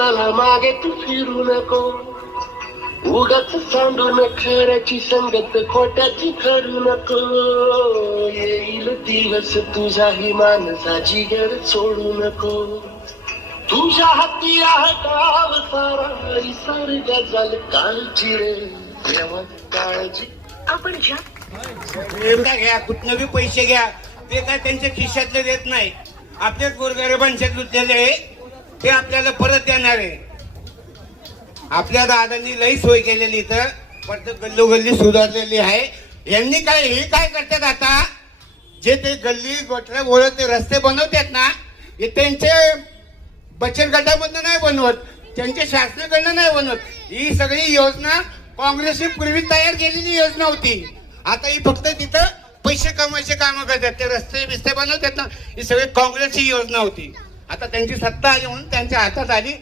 मागे तू फिरू नको, उगाच सांडून खऱ्याची संगत खोट्याची करू नको. येईल दिवस तुझ्याही माणसाची गर सोडू नको. तुझ्या हाती आहे डाव सारा, इसार गजाल काळजी रे देवा काळजी. आपण ज्या एकदा घ्या, कुठनं बी पैसे घ्या, ते काय त्यांच्या खिशातले देत नाही. आपल्याच गोरगरिबांच्या लुटलेले ते आपल्याला परत देणार आहे. आपल्या दादांनी लई सोय केलेली, तर परत गल्लोगल्ली सुधारलेली आहे. यांनी काय हे काय करतात आता, जे ते गल्ली गोठ्या ओळख ते रस्ते बनवतात ना, हे त्यांचे बचत गटामधनं नाही बनवत, त्यांच्या शासनाकडनं नाही बनवत. ही सगळी योजना काँग्रेसने पूर्वी तयार केलेली योजना होती. आता ही फक्त तिथं पैसे कमवायचे कामं करतात, ते रस्ते बिस्ते बनवतात ना, ही सगळी काँग्रेसची योजना होती. आता त्यांची सत्ता आली म्हणून त्यांच्या हातात आली,